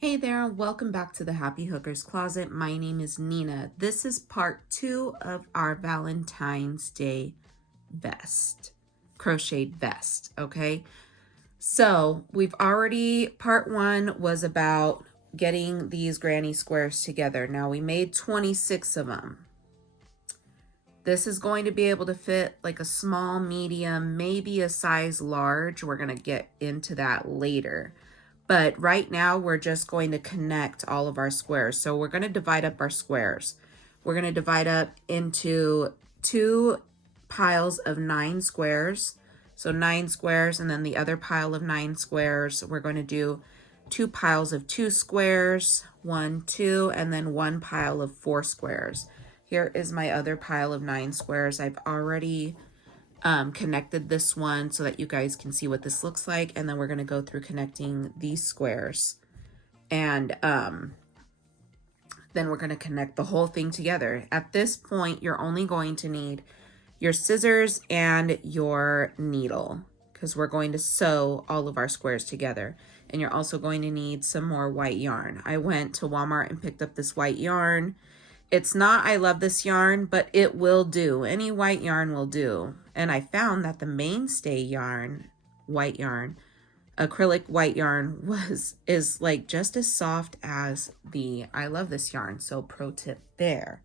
Hey there, welcome back to the Happy Hooker's Closet. My name is Nina. This is part 2 of our Valentine's Day vest, crocheted vest, okay? So we've already, part 1 was about getting these granny squares together. Now we made 26 of them. This is going to be able to fit like a small, medium, maybe a size large. We're going to get into that later. But right now we're just going to connect all of our squares. So we're going to divide up our squares. We're going to divide up into 2 piles of 9 squares. So 9 squares, and then the other pile of 9 squares. We're going to do 2 piles of 2 squares, 1, 2, and then 1 pile of 4 squares. Here is my other pile of 9 squares. I've already connected this one so that you guys can see what this looks like, and then we're going to go through connecting these squares, and then we're going to connect the whole thing together. At this point, you're only going to need your scissors and your needle because we're going to sew all of our squares together. And you're also going to need some more white yarn. I went to Walmart and picked up this white yarn. It's not, I love this yarn, but it will do. Any white yarn will do. And I found that the mainstay yarn, white yarn, acrylic white yarn is like just as soft as I love this yarn. So pro tip there.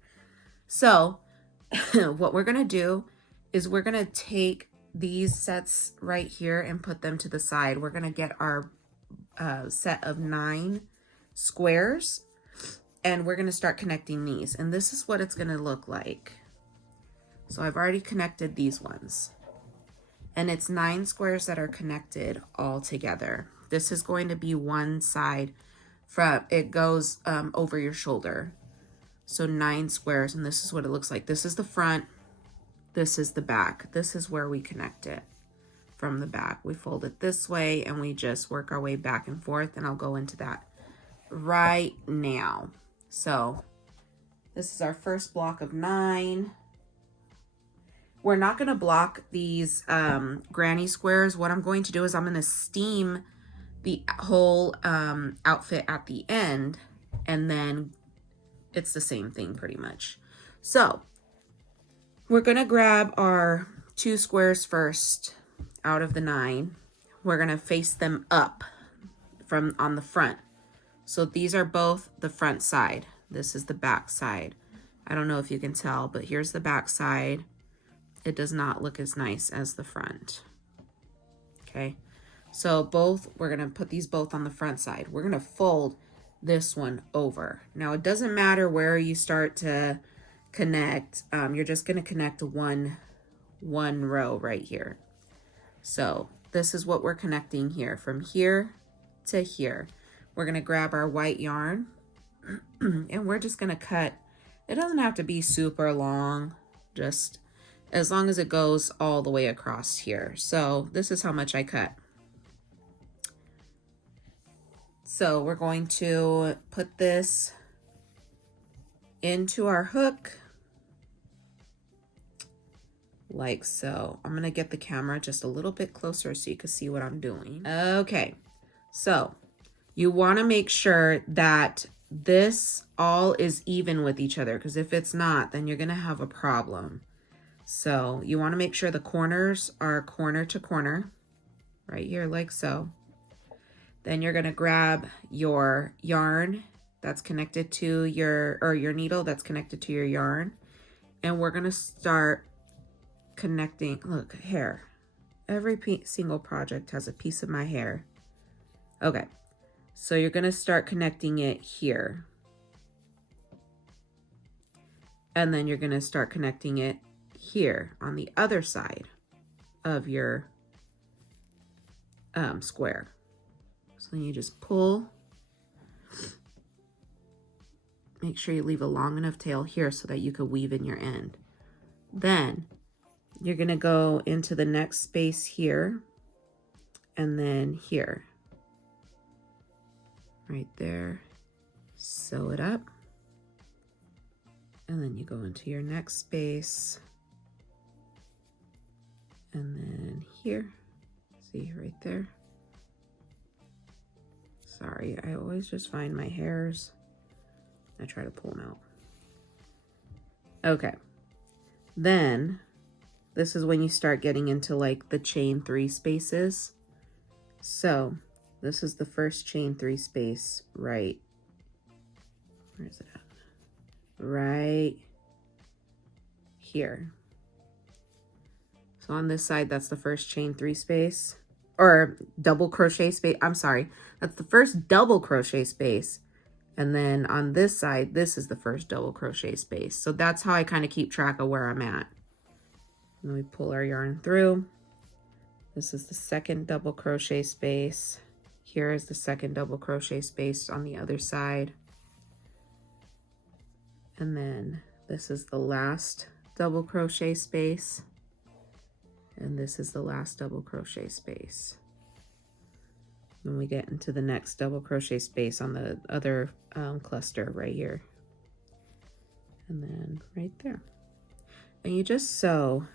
So what we're going to do is we're going to take these sets right here and put them to the side. We're going to get our set of 9 squares, and we're going to start connecting these. And this is what it's going to look like. So I've already connected these ones. And it's 9 squares that are connected all together. This is going to be one side from, it goes over your shoulder. So 9 squares, and this is what it looks like. This is the front. This is the back. This is where we connect it from the back. We fold it this way and we just work our way back and forth, and I'll go into that right now. So this is our first block of 9. We're not going to block these granny squares. What I'm going to do is I'm going to steam the whole outfit at the end, and then it's the same thing pretty much. So we're going to grab our 2 squares first out of the 9. We're going to face them up from on the front. So these are both the front side. This is the back side. I don't know if you can tell, but here's the back side. It does not look as nice as the front. Okay, so we're going to put these both on the front side. We're going to fold this one over. Now it doesn't matter where you start to connect. You're just going to connect one row right here. So this is what we're connecting here, from here to here. We're going to grab our white yarn and we're just going to cut. It doesn't have to be super long, just as long as it goes all the way across here. So this is how much I cut. So we're going to put this into our hook like so. I'm going to get the camera just a little bit closer so you can see what I'm doing. Okay, so you want to make sure that this all is even with each other, because if it's not, then you're going to have a problem. So you want to make sure the corners are corner to corner right here like so. Then you're going to grab your yarn that's connected to your needle that's connected to your yarn, and we're going to start connecting. Look, hair. Every single project has a piece of my hair. Okay, so you're going to start connecting it here, and then you're going to start connecting it here on the other side of your square. So then you just pull. Make sure you leave a long enough tail here so that you can weave in your end. Then you're going to go into the next space here, and then here. Right there. Sew it up. And then you go into your next space. And then here. See right there. Sorry, I always just find my hairs. I try to pull them out. Okay. Then this is when you start getting into like the chain 3 spaces. So this is the first chain 3 space right. Where is it at? Right here. So on this side, that's the first chain 3 space, or double crochet space. I'm sorry. That's the first double crochet space. And then on this side, this is the first double crochet space. So that's how I kind of keep track of where I'm at. And then we pull our yarn through. This is the second double crochet space. Here is the second double crochet space on the other side. And then this is the last double crochet space. And this is the last double crochet space. Then we get into the next double crochet space on the other cluster right here. And then right there. And you just sew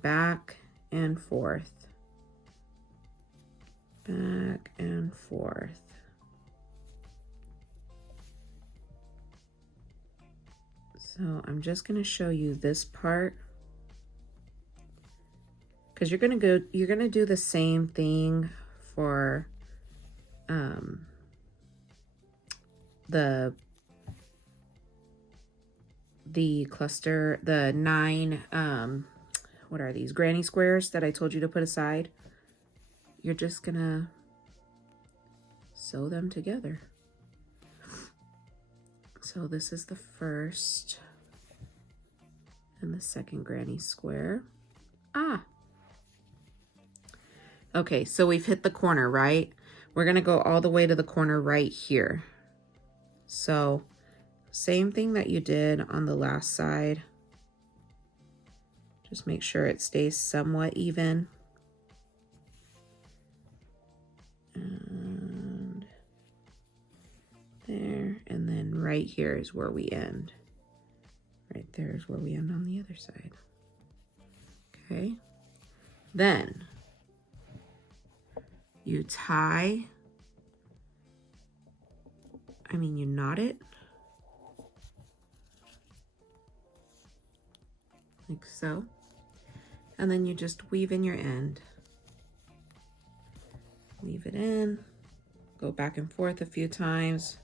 back and forth. Back and forth. So I'm just going to show you this part, because you're going to do the same thing for the cluster, the 9 what are these, granny squares that I told you to put aside. You're just going to sew them together. So this is the first and the second granny square. Okay, so we've hit the corner, right? We're gonna go all the way to the corner right here. So same thing that you did on the last side. Just make sure it stays somewhat even. And there, and then right here is where we end. Right there is where we end on the other side. Okay, then you tie, you knot it like so, and then you just weave in your end. Weave it in, go back and forth a few times.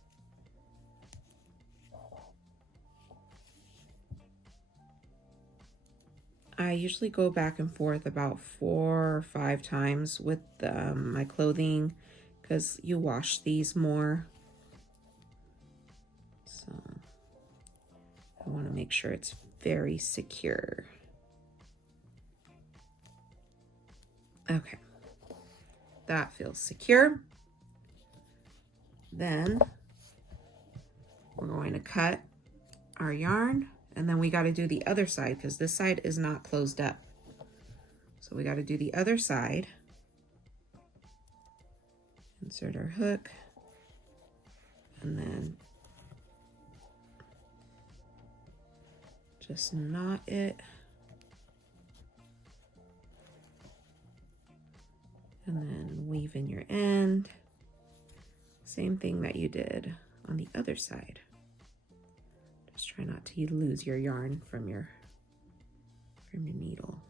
I usually go back and forth about 4 or 5 times with my clothing, because you wash these more. So I want to make sure it's very secure. Okay, that feels secure. Then we're going to cut our yarn. And then we got to do the other side, because this side is not closed up. So we got to do the other side. Insert our hook. And then just knot it. And then weave in your end. Same thing that you did on the other side. Just try not to lose your yarn from your needle.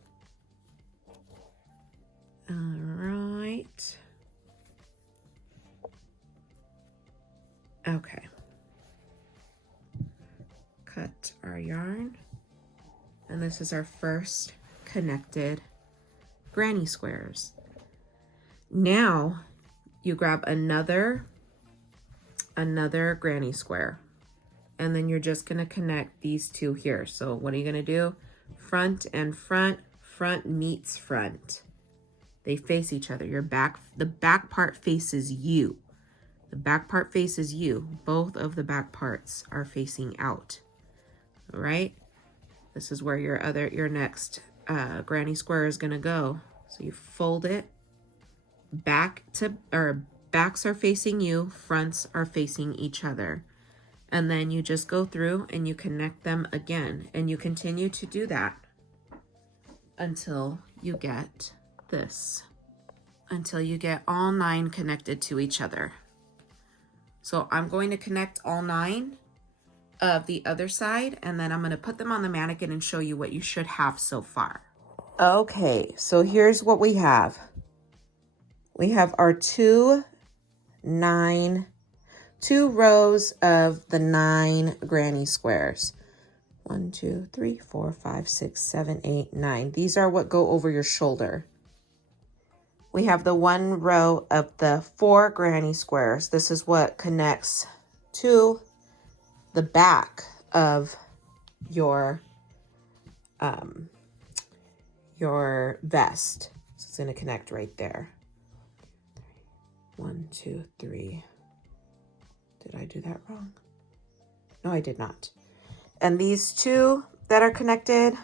All right. Okay. Cut our yarn. And this is our first connected granny squares. Now you grab another granny square. And then you're just going to connect these two here. So what are you going to do? Front and front, front meets front. They face each other. The back part faces you. The back part faces you. Both of the back parts are facing out. All right? This is where your next granny square is going to go. So you fold it backs are facing you, fronts are facing each other. And then you just go through and you connect them again. And you continue to do that until you get this. Until you get all 9 connected to each other. So I'm going to connect all 9 of the other side, and then I'm going to put them on the mannequin and show you what you should have so far. Okay, so here's what we have. We have our 2 rows of the 9 granny squares. 1, 2, 3, 4, 5, 6, 7, 8, 9. These are what go over your shoulder. We have the 1 row of the 4 granny squares. This is what connects to the back of your vest. So it's going to connect right there. 1, 2, 3. Did I do that wrong? No, I did not. And these 2 that are connected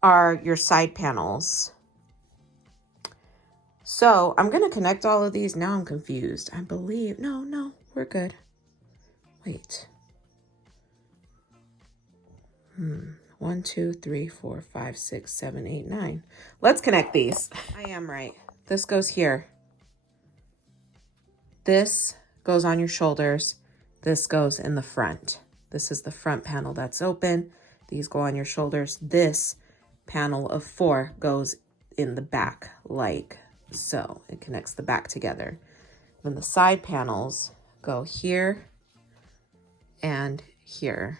are your side panels. So I'm going to connect all of these. Now I'm confused. I believe, no, we're good. Wait. 1, 2, 3, 4, 5, 6, 7, 8, 9. Let's connect these. I am right. This goes here. This goes on your shoulders. This goes in the front. This is the front panel that's open. These go on your shoulders. This panel of 4 goes in the back like so. It connects the back together. Then the side panels go here and here.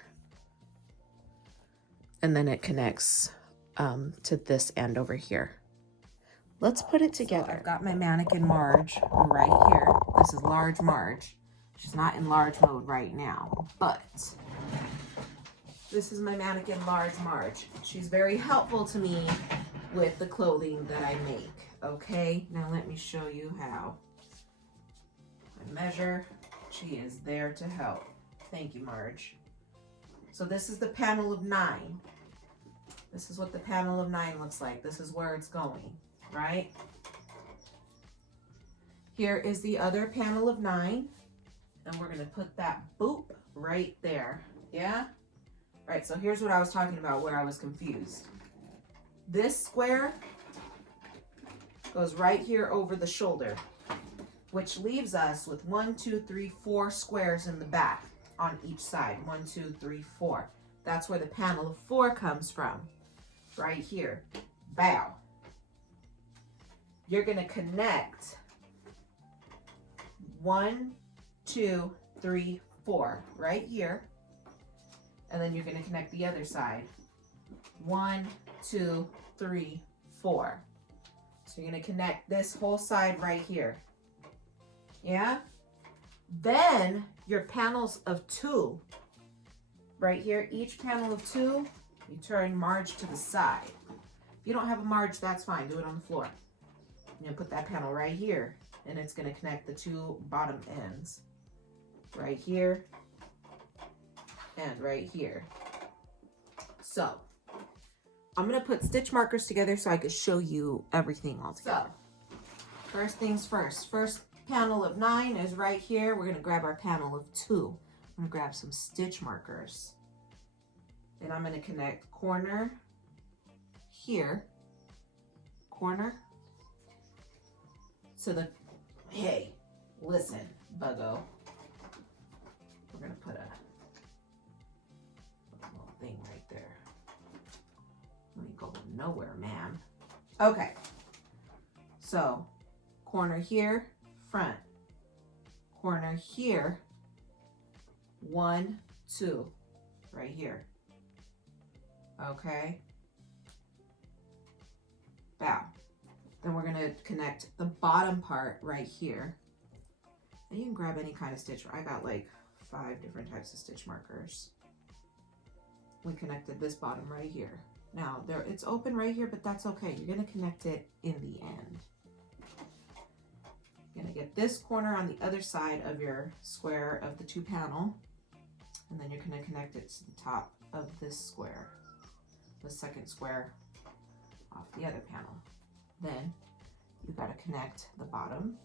And then it connects to this end over here. Let's put it together. So I've got my mannequin Marge right here. This is large Marge. She's not in large mode right now, but this is my mannequin large Marge. She's very helpful to me with the clothing that I make. Okay, now let me show you how. I measure. She is there to help. Thank you, Marge. So this is the panel of 9. This is what the panel of 9 looks like. This is where it's going, right? Here is the other panel of 9. And we're gonna put that boop right there, yeah? Right, so here's what I was talking about where I was confused. This square goes right here over the shoulder, which leaves us with 1, 2, 3, 4 squares in the back on each side. 1, 2, 3, 4. That's where the panel of 4 comes from, right here. Bow. You're gonna connect 1, 2, 3, 4 right here. And then you're going to connect the other side. 1, 2, 3, 4. So you're going to connect this whole side right here. Yeah? Then your panels of 2 right here, each panel of 2, you turn Marge to the side. If you don't have a Marge, that's fine. Do it on the floor. You're going to put that panel right here, and it's going to connect the 2 bottom ends. Right here and right here. So I'm gonna put stitch markers together so I can show you everything all together. So first things first, first panel of 9 is right here. We're gonna grab our panel of 2. I'm gonna grab some stitch markers. And I'm gonna connect corner here, corner to the, hey, listen, buggo. We're gonna put a little thing right there. You ain't going nowhere, man. Okay. So, corner here, front. Corner here, 1, 2, right here. Okay. Bow. Then we're gonna connect the bottom part right here. And you can grab any kind of stitch. I got like 5 different types of stitch markers. We connected this bottom right here. Now there, it's open right here, but that's okay. You're gonna connect it in the end. You're gonna get this corner on the other side of your square of the 2 panel, and then you're gonna connect it to the top of this square, the second square off the other panel. Then you gotta connect the bottom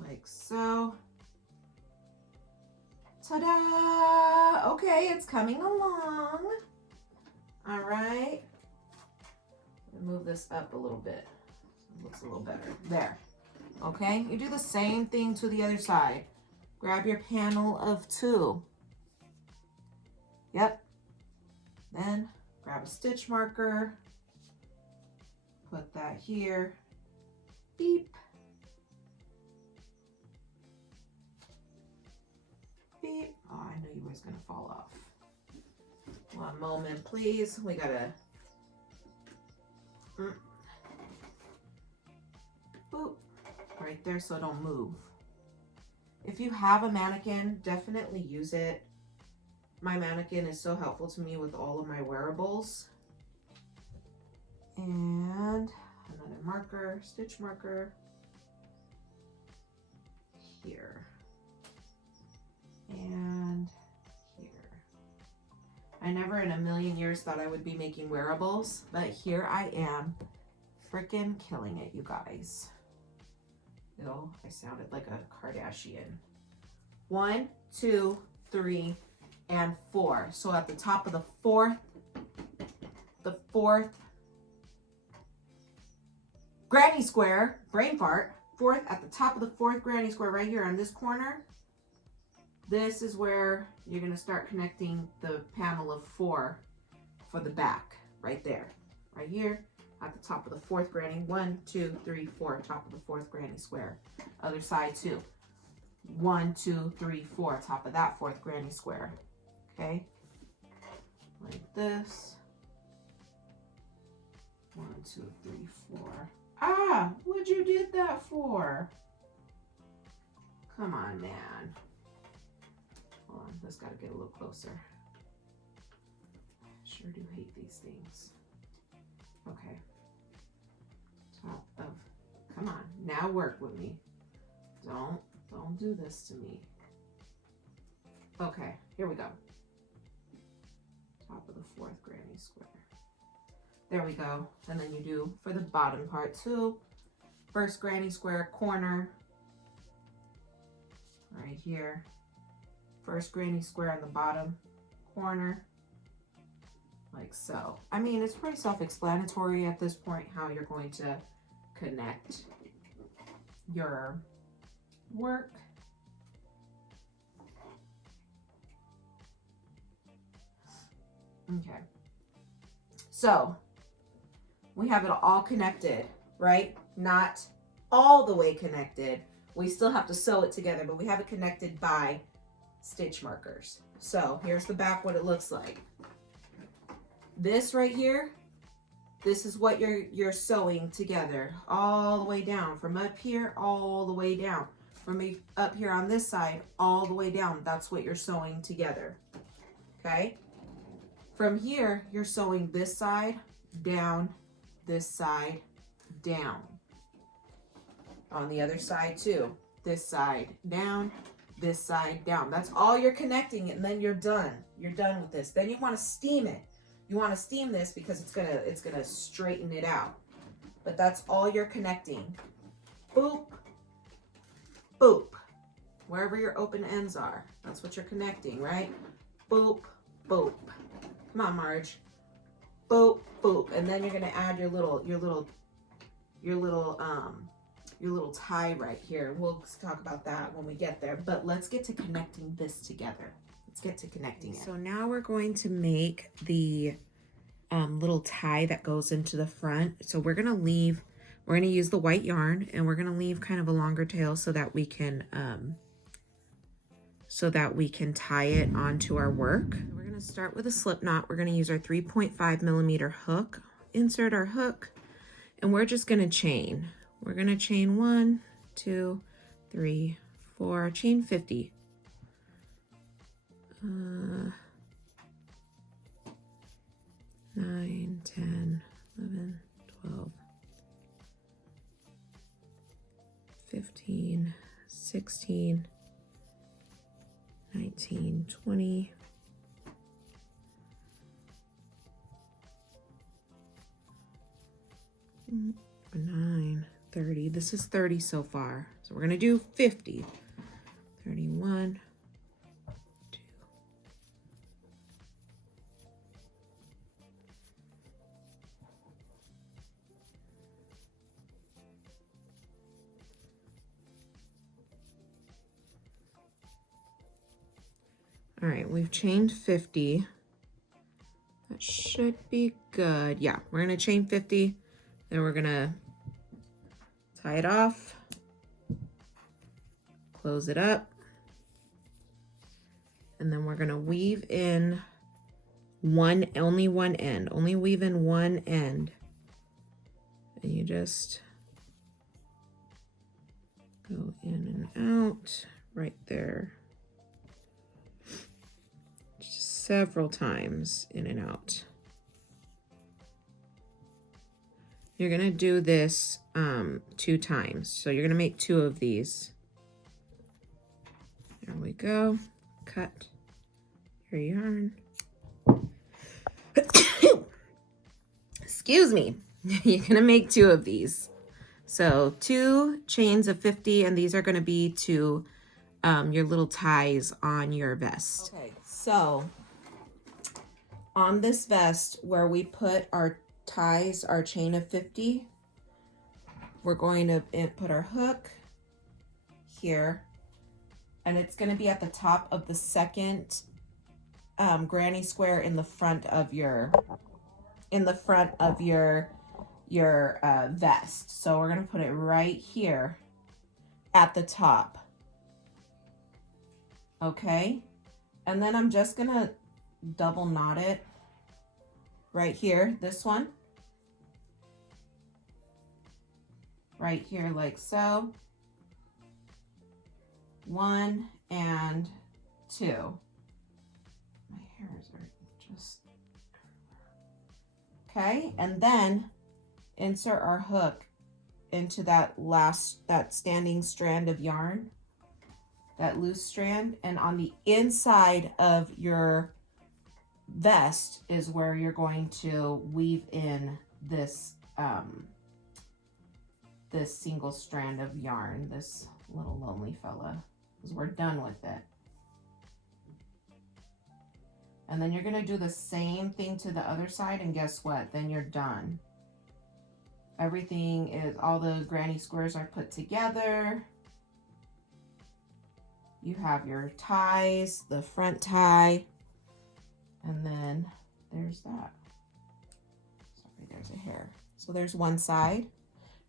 like so. Ta-da! Okay, it's coming along. All right. Move this up a little bit. It looks a little better. There. Okay, you do the same thing to the other side. Grab your panel of 2. Yep. Then grab a stitch marker, put that here, beep, beep. Oh, I knew you was gonna fall off. One moment, please. We gotta, boop, right there so it don't move. If you have a mannequin, definitely use it. My mannequin is so helpful to me with all of my wearables. And another marker, stitch marker, here, and here. I never in a million years thought I would be making wearables, but here I am, freaking killing it, you guys. Ew, I sounded like a Kardashian. 1, 2, 3, and 4. So at the top of the fourth granny square, brain fart, at the top of the 4th granny square right here on this corner, this is where you're gonna start connecting the panel of 4 for the back, right there, right here at the top of the 4th granny. 1, 2, 3, 4, top of the 4th granny square. Other side too. 1, 2, 3, 4, top of that 4th granny square. Okay, like this. 1, 2, 3, 4. Ah, what'd you did that for? Come on, man. Hold on, let's gotta get a little closer. I sure do hate these things. Okay. Top of, come on, now work with me. Don't do this to me. Okay, here we go. Top of the 4th granny square. There we go. And then you do for the bottom part too. 1st granny square corner, right here. 1st granny square on the bottom corner, like so. I mean, it's pretty self-explanatory at this point how you're going to connect your work. Okay. So we have it all connected, right? Not all the way connected. We still have to sew it together, but we have it connected by stitch markers. So here's the back, what it looks like. This right here, this is what you're sewing together all the way down, from up here all the way down, from up here on this side all the way down. That's what you're sewing together. Okay, from here you're sewing this side down, this side down. On the other side too, this side down, this side down. That's all you're connecting, and then you're done. You're done with this. Then you want to steam it. You want to steam this because it's gonna straighten it out. But that's all you're connecting. Boop, boop. Wherever your open ends are, that's what you're connecting, right? Boop, boop. Come on, Marge. Boop, boop. And then you're gonna add your little tie right here. We'll talk about that when we get there, but let's get to connecting this together. Let's get to connecting it. So now we're going to make the little tie that goes into the front. So we're gonna use the white yarn, and we're gonna leave kind of a longer tail so that we can tie it onto our work. So we're gonna start with a slip knot. We're gonna use our 3.5 millimeter hook, insert our hook, and we're just gonna chain. We're gonna chain 1, 2, 3, 4, chain 50. 9, 10, 11, 12, 15, 16, 19, 20, 9, 30. This is 30 so far. So we're going to do 50. 31, 2, 3, All right, we've chained 50. That should be good. Yeah, we're gonna chain 50, then we're gonna tie it off, close it up, and then we're gonna weave in only one end, only weave in one end. And you just go in and out right there. Just several times in and out. You're gonna do this 2 times. So you're gonna make 2 of these. There we go. Cut your yarn. Excuse me. You're gonna make 2 of these. So 2 chains of 50, and these are gonna be to your little ties on your vest. Okay, so on this vest where we put our ties, our chain of 50, we're going to put our hook here, and it's going to be at the top of the second granny square in the front of your vest. So we're going to put it right here at the top. Okay, and then I'm just going to double knot it right here, this one right here, like so. 1 and 2. My hairs are just okay, and then insert our hook into that standing strand of yarn, that loose strand, and on the inside of your vest is where you're going to weave in this this single strand of yarn, this little lonely fella, because we're done with it. And then you're going to do the same thing to the other side, and guess what? Then you're done. Everything is, all the granny squares are put together. You have your ties, the front tie, and then there's that. Sorry, there's a hair. So there's one side,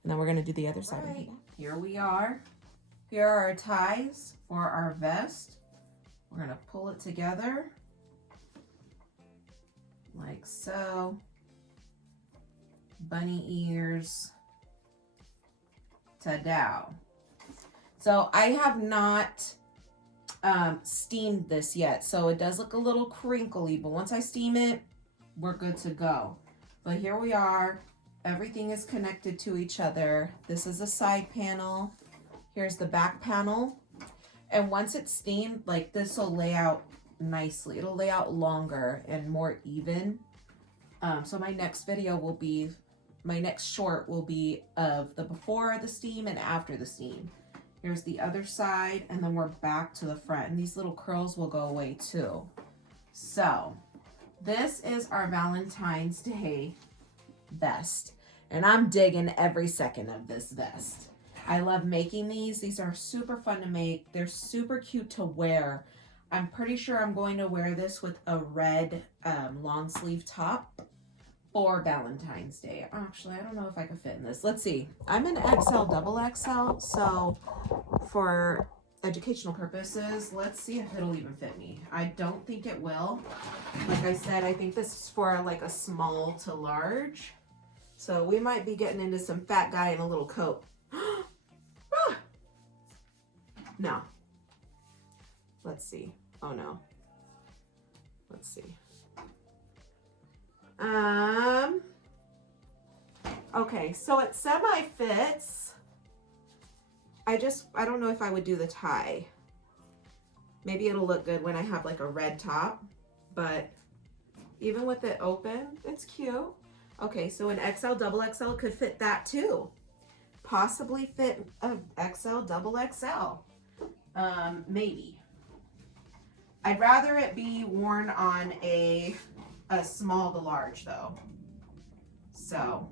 and then we're going to do the other side. Right. Here we are. Here are our ties for our vest. We're going to pull it together like so. Bunny ears. Ta-da. So I have not steamed this yet, so it does look a little crinkly, but once I steam it, we're good to go. But here we are. Everything is connected to each other. This is a side panel. Here's the back panel. And once it's steamed, like, this will lay out nicely. It'll lay out longer and more even. So my next video will be, my next short will be of the before the steam and after the steam. Here's the other side, and then we're back to the front. And these little curls will go away too. So this is our Valentine's Day vest. And I'm digging every second of this vest. I love making these. These are super fun to make. They're super cute to wear. I'm pretty sure I'm going to wear this with a red long sleeve top for Valentine's Day. Actually, I don't know if I can fit in this. Let's see. I'm an XL, double XL, so for educational purposes, let's see if it'll even fit me. I don't think it will. Like I said, I think this is for like a small to large. So we might be getting into some fat guy in a little coat. Ah! No. Let's see. Oh no. Let's see. Okay, so it semi-fits. I don't know if I would do the tie. Maybe it'll look good when I have like a red top, but even with it open, it's cute. Okay, so an XL, double XL could fit that too. Possibly fit a XL, double XL. Maybe. I'd rather it be worn on a small to large though. So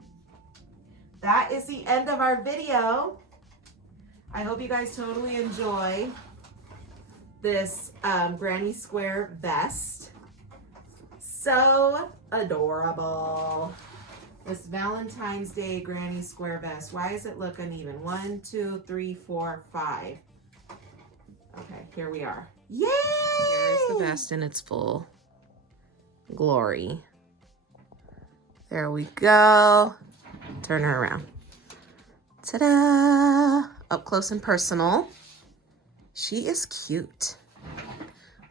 that is the end of our video. I hope you guys totally enjoy this granny square vest. So adorable. This Valentine's Day granny square vest. Why does it look uneven? 1, 2, 3, 4, 5. Okay, here we are. Yay! Here's the vest in its full glory. There we go. Turn her around. Ta-da! Up close and personal. She is cute.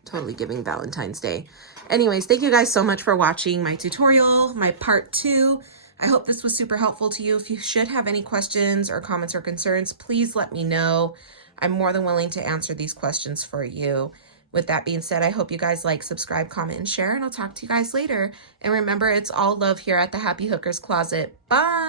Totally giving Valentine's Day. Anyways, thank you guys so much for watching my tutorial, my part 2. I hope this was super helpful to you. If you should have any questions or comments or concerns, please let me know. I'm more than willing to answer these questions for you. With that being said, I hope you guys like, subscribe, comment, and share, and I'll talk to you guys later. And remember, it's all love here at the Happy Hookers Closet. Bye!